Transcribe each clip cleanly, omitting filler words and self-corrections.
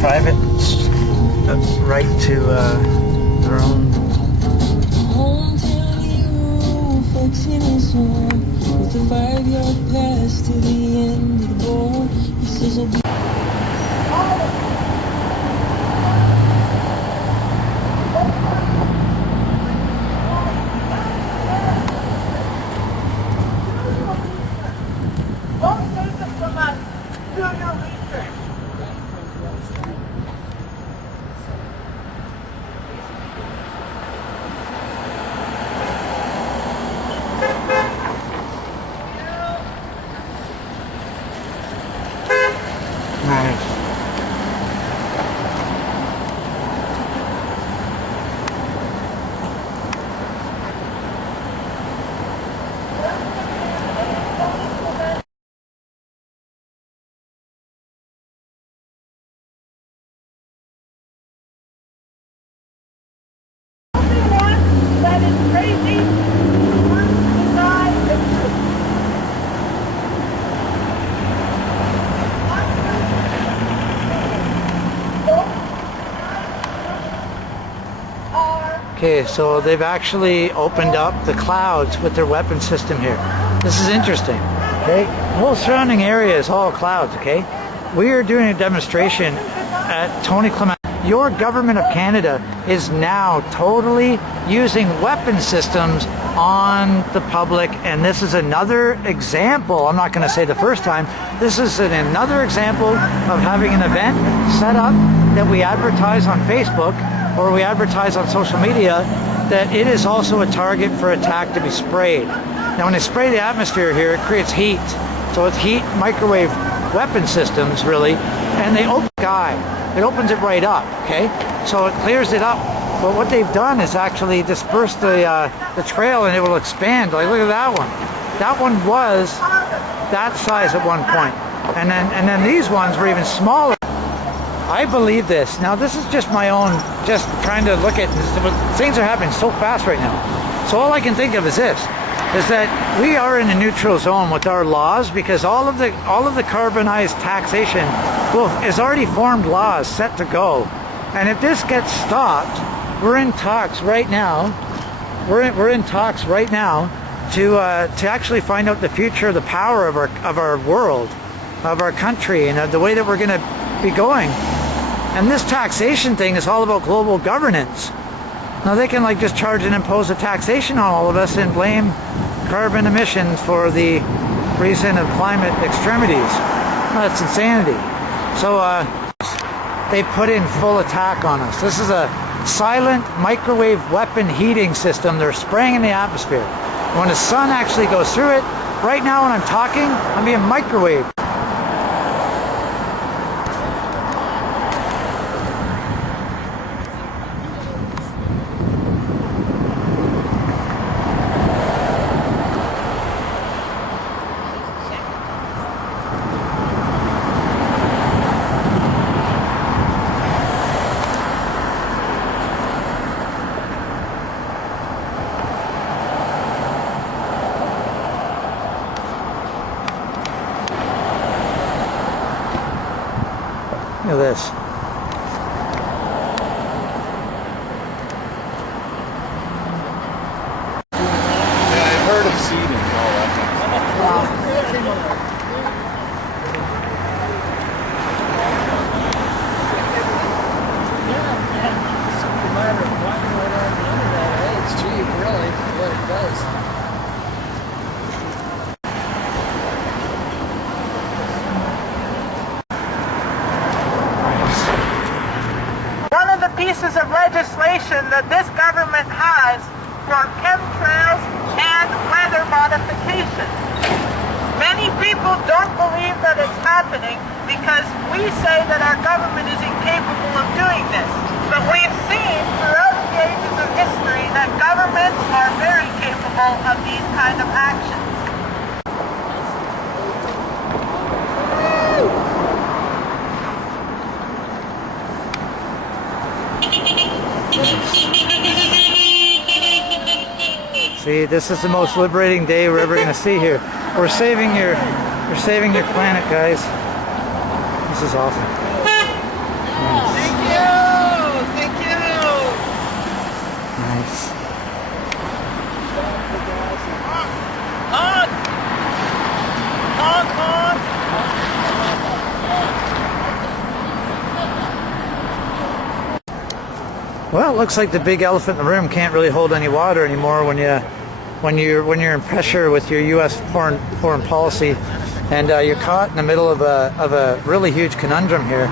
private right to their own. With a 5-yard pass to the end of the ball, he says I'll be. Don't take it from us. Do your research. Nice. That is crazy. Okay, so they've actually opened up the clouds with their weapon system here. This is interesting. Okay, the whole surrounding area is all clouds. Okay, we are doing a demonstration at Tony Clements. Your government of Canada is now totally using weapon systems on the public, and this is another example. I'm not going to say the first time. This is another example of having an event set up that we advertise on Facebook or we advertise on social media, that it is also a target for attack to be sprayed. Now when they spray the atmosphere here, it creates heat. So it's heat microwave weapon systems really, and they open the sky. It opens it right up, okay? So it clears it up. But what they've done is actually disperse the trail, and it will expand. Like look at that one. That one was that size at one point. And then these ones were even smaller. I believe this. Now this is just my own, just trying to look at this. Things are happening so fast right now. So all I can think of is this, is that we are in a neutral zone with our laws, because all of the carbonized taxation is already formed laws set to go. And if this gets stopped, we're in talks right now. We're in talks right now to actually find out the future, the power of our world, of our country, and the way that we're going to be going. And this taxation thing is all about global governance. Now they can like just charge and impose a taxation on all of us and blame carbon emissions for the reason of climate extremities. Well, that's insanity. So they put in full attack on us. This is a silent microwave weapon heating system they're spraying in the atmosphere. When the sun actually goes through it, right now when I'm talking, I'm being microwaved. Look at this. Yeah, I've heard of seeding and all that kind of stuff. Wow. It's a matter of finding what on the internet. Hey, it's cheap, really, for what it does. Pieces of legislation that this government has for chemtrails and weather modification. Many people don't believe that it's happening because we say that our government is incapable of doing this. But we've seen throughout the ages of history that governments are very capable of these kind of actions. See, this is the most liberating day we're ever going to see here. We're saving your planet, guys. This is awesome. Yeah. Honk! Honk, honk! Well, it looks like the big elephant in the room can't really hold any water anymore when you're in pressure with your U.S. foreign policy, and you're caught in the middle of a really huge conundrum here.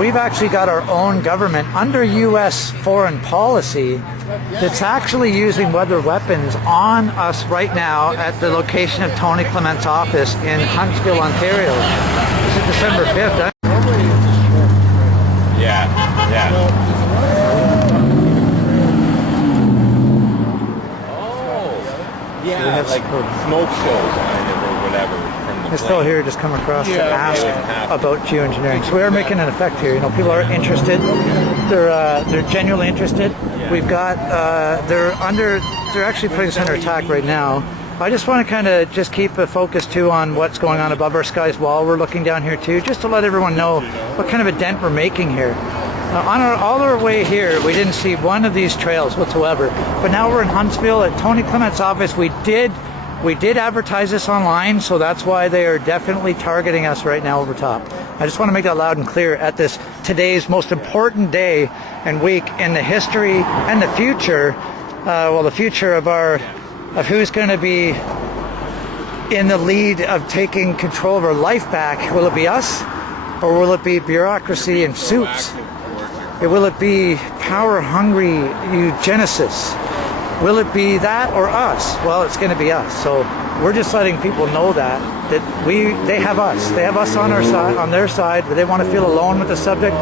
We've actually got our own government under U.S. foreign policy that's actually using weather weapons on us right now at the location of Tony Clements' office in Huntsville, Ontario. This is December 5th. Yeah. Yeah, like smoke shows on it or whatever from the This fellow here just come across to ask about geoengineering. So we are making an effect here. You know, people are interested. They're genuinely interested. We've got they're actually putting us under attack right now. I just want to kind of just keep a focus too on what's going on above our skies while we're looking down here too, just to let everyone know what kind of a dent we're making here. On all our way here, we didn't see one of these trails whatsoever. But now we're in Huntsville at Tony Clements' office. We did advertise this online, so that's why they are definitely targeting us right now over top. I just want to make that loud and clear at today's most important day and week in the history and the future. The future of who's going to be in the lead of taking control of our life back. Will it be us, or will it be bureaucracy and suits? Will it be power-hungry eugenicists? Will it be that or us? Well, it's going to be us. So we're just letting people know that they have us. They have us on their side, but they want to feel alone with the subject.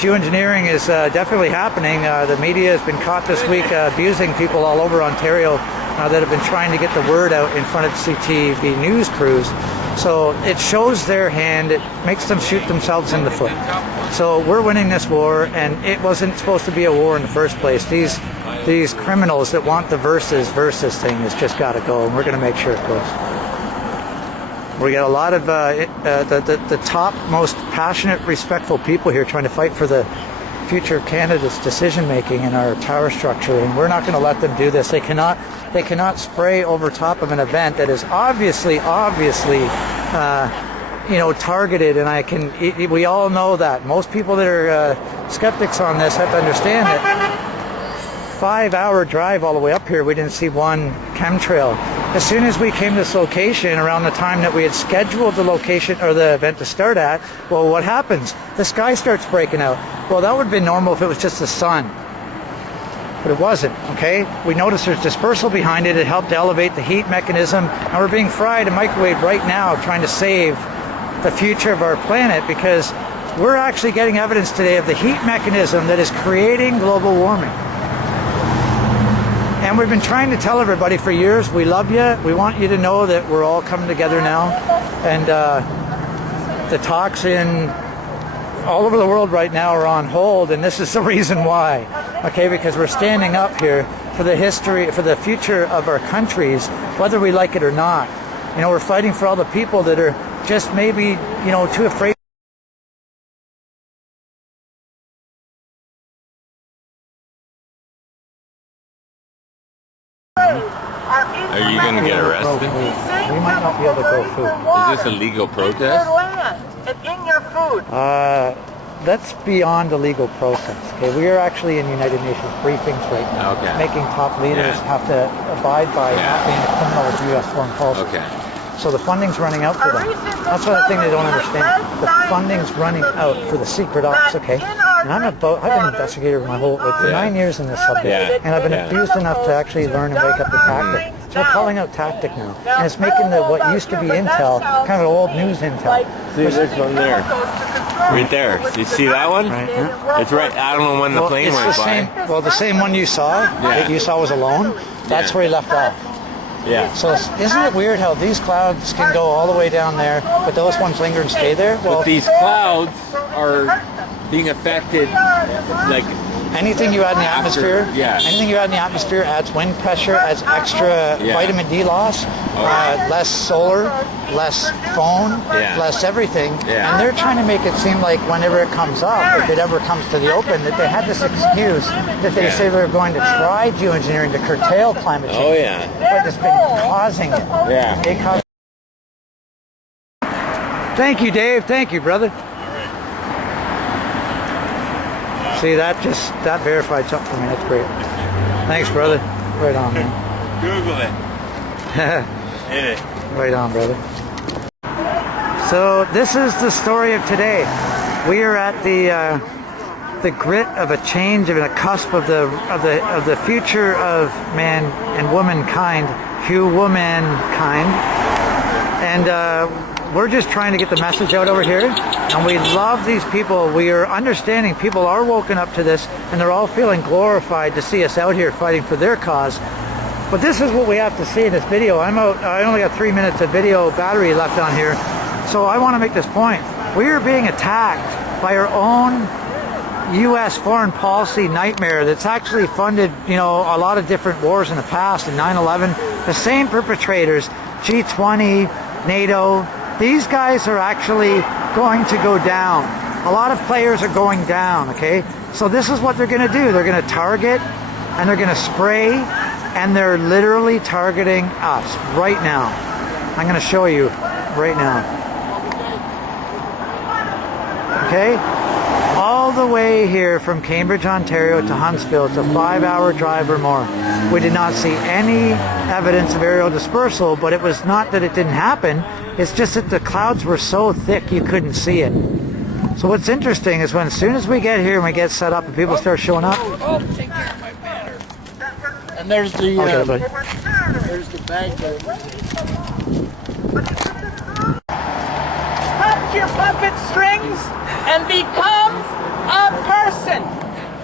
Geoengineering is definitely happening. The media has been caught this week abusing people all over Ontario that have been trying to get the word out in front of CTV news crews. So it shows their hand. It makes them shoot themselves in the foot. So we're winning this war, and it wasn't supposed to be a war in the first place. These criminals that want the versus thing has just got to go, and we're going to make sure it goes. We got a lot of the top, most passionate, respectful people here trying to fight for the future of Canada's decision making in our power structure, and we're not going to let them do this. They cannot spray over top of an event that is obviously targeted, and we all know that. Most people that are skeptics on this have to understand that 5-hour drive all the way up here, we didn't see one chemtrail. As soon as we came to this location around the time that we had scheduled the location or the event to start at, well, what happens? The sky starts breaking out. Well, that would have been normal if it was just the sun. But it wasn't, okay? We noticed there's dispersal behind it. It helped elevate the heat mechanism, and we're being fried and microwaved right now trying to save the future of our planet, because we're actually getting evidence today of the heat mechanism that is creating global warming. And we've been trying to tell everybody for years, we love you. We want you to know that we're all coming together now. And the talks in all over the world right now are on hold, and this is the reason why. Okay, because we're standing up here for the future of our countries, whether we like it or not. You know, we're fighting for all the people that are just maybe, too afraid. Are you going to get arrested? We might not be able to grow food. Is this a legal protest? And in your food. That's beyond the legal process. Okay, we are actually in United Nations briefings right now, making top leaders have to abide by not being a criminal with U.S. foreign policy. Okay. So the funding's running out for them. That's one thing they don't understand. The funding's running out for the secret ops. Okay, and I've been an investigator my whole for 9 years in this subject, and I've been abused enough to actually learn and wake up the tactic. So we're calling out tactic now, and it's making what used to be intel kind of old news intel. See this one there, right there. You see that one? Right. Yeah. It's right. I don't know when the plane went by. The same one you saw. That you saw was alone. That's where he left off. Yeah. So isn't it weird how these clouds can go all the way down there, but those ones linger and stay there? Well, but these clouds are being affected, like Anything you add in the atmosphere, yeah. anything you add in the atmosphere adds wind pressure, adds extra vitamin D loss, less solar, less phone, less everything. And they're trying to make it seem like whenever it comes up, if it ever comes to the open, that they had this excuse that they say they're going to try geoengineering to curtail climate change. Oh yeah. But it's been causing it. Yeah. It caused. Thank you, Dave. Thank you, brother. See, that verified something for me. That's great. Thanks, brother. Right on, man. Google it. Hit it. Right on, brother. So this is the story of today. We are at the grit of a change, of a cusp of the future of man and womankind, humankind, and we're just trying to get the message out over here, and we love these people. We are understanding people are woken up to this, and they're all feeling glorified to see us out here fighting for their cause. But this is what we have to see in this video. I'm out. I only got 3 minutes of video battery left on here, so I want to make this point. We are being attacked by our own U.S. foreign policy nightmare that's actually funded, you know, a lot of different wars in the past, in 9/11. The same perpetrators, G20, NATO. These guys are actually going to go down. A lot of players are going down, okay? So this is what they're going to do. They're going to target, and they're going to spray, and they're literally targeting us right now. I'm going to show you right now. Okay? All the way here from Cambridge, Ontario to Huntsville. It's a 5-hour drive or more. We did not see any evidence of aerial dispersal, but it was not that it didn't happen. It's just that the clouds were so thick you couldn't see it. So what's interesting is when as soon as we get here and we get set up and people start showing up. Oh, take care of my banner. And there's the there's the bag there. Cut your puppet strings and become